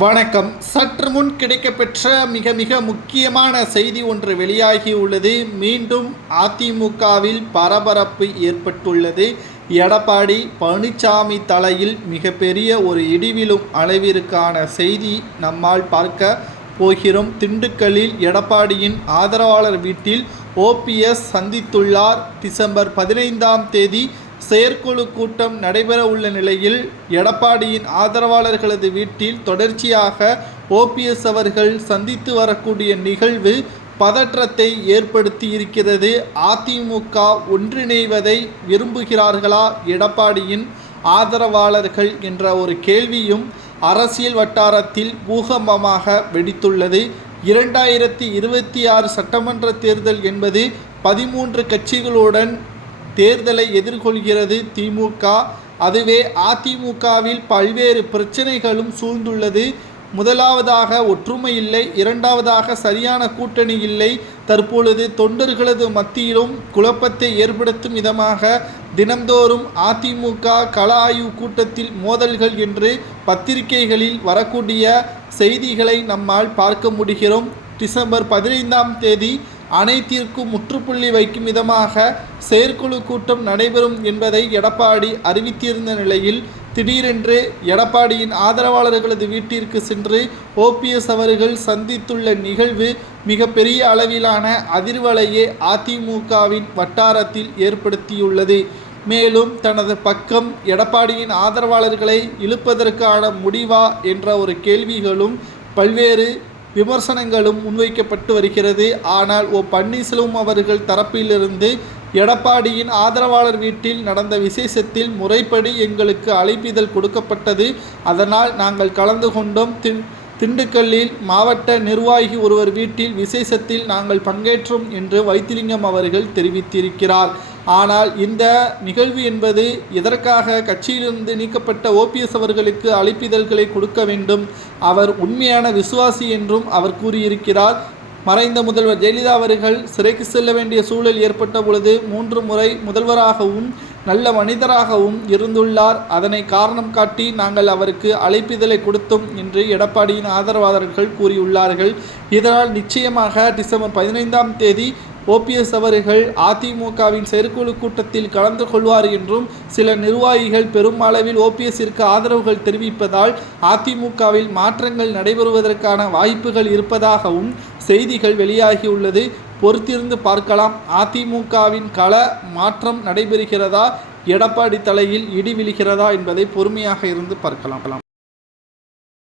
வணக்கம். சற்று முன் கிடைக்கப்பெற்ற மிக மிக முக்கியமான செய்தி ஒன்று வெளியாகியுள்ளது. மீண்டும் அதிமுகவில் பரபரப்பு ஏற்பட்டுள்ளது. எடப்பாடி பழனிசாமி தலையில் மிகப்பெரிய ஒரு இடிவிலும் அளவிற்கான செய்தி நம்மால் பார்க்க போகிறோம். திண்டுக்கல்லில் எடப்பாடியின் ஆதரவாளர் வீட்டில் ஓபிஎஸ் சந்தித்துள்ளார். டிசம்பர் பதினைந்தாம் தேதி செயற்குழு கூட்டம் நடைபெற உள்ள நிலையில் எடப்பாடியின் ஆதரவாளர்களது வீட்டில் தொடர்ச்சியாக ஓபிஎஸ் அவர்கள் சந்தித்து வரக்கூடிய நிகழ்வு பதற்றத்தை ஏற்படுத்தி இருக்கிறது அதிமுக ஒன்றிணைவதை விரும்புகிறார்களா எடப்பாடியின் ஆதரவாளர்கள் என்ற ஒரு கேள்வியும் அரசியல் வட்டாரத்தில் பூகம்பமாக வெடித்துள்ளது. இரண்டாயிரத்தி இருபத்தி ஆறு சட்டமன்ற தேர்தல் என்பது பதிமூன்று கட்சிகளுடன் தேர்தலை எதிர்கொள்கிறது திமுக. அதுவே அதிமுகவில் பல்வேறு பிரச்சனைகளும் சூழ்ந்துள்ளது. முதலாவதாக ஒற்றுமை இல்லை இரண்டாவதாக சரியான கூட்டணி இல்லை. தற்பொழுது தொண்டர்களது மத்தியிலும் குழப்பத்தை ஏற்படுத்தும் விதமாக தினம்தோறும் அதிமுக கள ஆய்வு கூட்டத்தில் மோதல்கள் என்று பத்திரிகைகளில் வரக்கூடிய செய்திகளை நம்மால் பார்க்க முடிகிறோம். டிசம்பர் பதினைந்தாம் தேதி அனைத்திற்கும் முற்றுப்புள்ளி வைக்கும் விதமாக செயற்குழு கூட்டம் நடைபெறும் என்பதை எடப்பாடி அறிவித்திருந்த நிலையில் திடீரென்று எடப்பாடியின் ஆதரவாளர்களது வீட்டிற்கு சென்று ஓபிஎஸ் அவர்கள் சந்தித்துள்ள நிகழ்வு மிகப்பெரிய அளவிலான அதிர்வலையே அதிமுகவின் வட்டாரத்தில் ஏற்படுத்தியுள்ளது. மேலும் தனது பக்கம் எடப்பாடியின் ஆதரவாளர்களை இழுப்பதற்கான முடிவா என்ற ஒரு கேள்விகளும் பல்வேறு விமர்சனங்களும் முன்வைக்கப்பட்டு வருகிறது. ஆனால் ஓ பன்னீர்செல்வம் அவர்கள் தரப்பிலிருந்து எடப்பாடியின் ஆதரவாளர் வீட்டில் நடந்த விசேஷத்தில் முறைப்படி எங்களுக்கு அழைப்பிதழ் கொடுக்கப்பட்டது. அதனால் நாங்கள் கலந்து கொண்டோம். தின் திண்டுக்கல்லில் மாவட்ட நிர்வாகி ஒருவர் வீட்டில் விசேஷத்தில் நாங்கள் பங்கேற்றோம் என்று வைத்திலிங்கம் அவர்கள் தெரிவித்திருக்கிறார். ஆனால் இந்த நிகழ்வு என்பது எதற்காக கட்சியிலிருந்து நீக்கப்பட்ட ஓபிஎஸ் அவர்களுக்கு அழைப்பிதழ்களை கொடுக்க வேண்டும்? அவர் உண்மையான விசுவாசி என்றும் அவர் கூறியிருக்கிறார். மறைந்த முதல்வர் ஜெயலலிதா அவர்கள் சிறைக்கு செல்ல வேண்டிய சூழல் ஏற்பட்ட பொழுது மூன்று முறை முதல்வராகவும் நல்ல மனிதராகவும் இருந்துள்ளார். அதனை காரணம் காட்டி நாங்கள் அவருக்கு அழைப்பிதழை கொடுத்தோம் என்று எடப்பாடியின் ஆதரவாளர்கள் கூறியுள்ளார்கள். இதனால் நிச்சயமாக டிசம்பர் பதினைந்தாம் தேதி ஓபிஎஸ் அவர்கள் அதிமுகவின் செயற்குழு கூட்டத்தில் கலந்து கொள்வார் என்றும் சில நிர்வாகிகள் பெருமளவில் ஓபிஎஸ்ஸிற்கு ஆதரவுகள் தெரிவிப்பதால் அதிமுகவில் மாற்றங்கள் நடைபெறுவதற்கான வாய்ப்புகள் இருப்பதாகவும் செய்திகள் வெளியாகியுள்ளது. பொறுத்திருந்து பார்க்கலாம். அதிமுகவின் கள மாற்றம் நடைபெறுகிறதா? எடப்பாடி தலையில் இடி விழுகிறதா என்பதை பொறுமையாக இருந்து பார்க்கலாம்.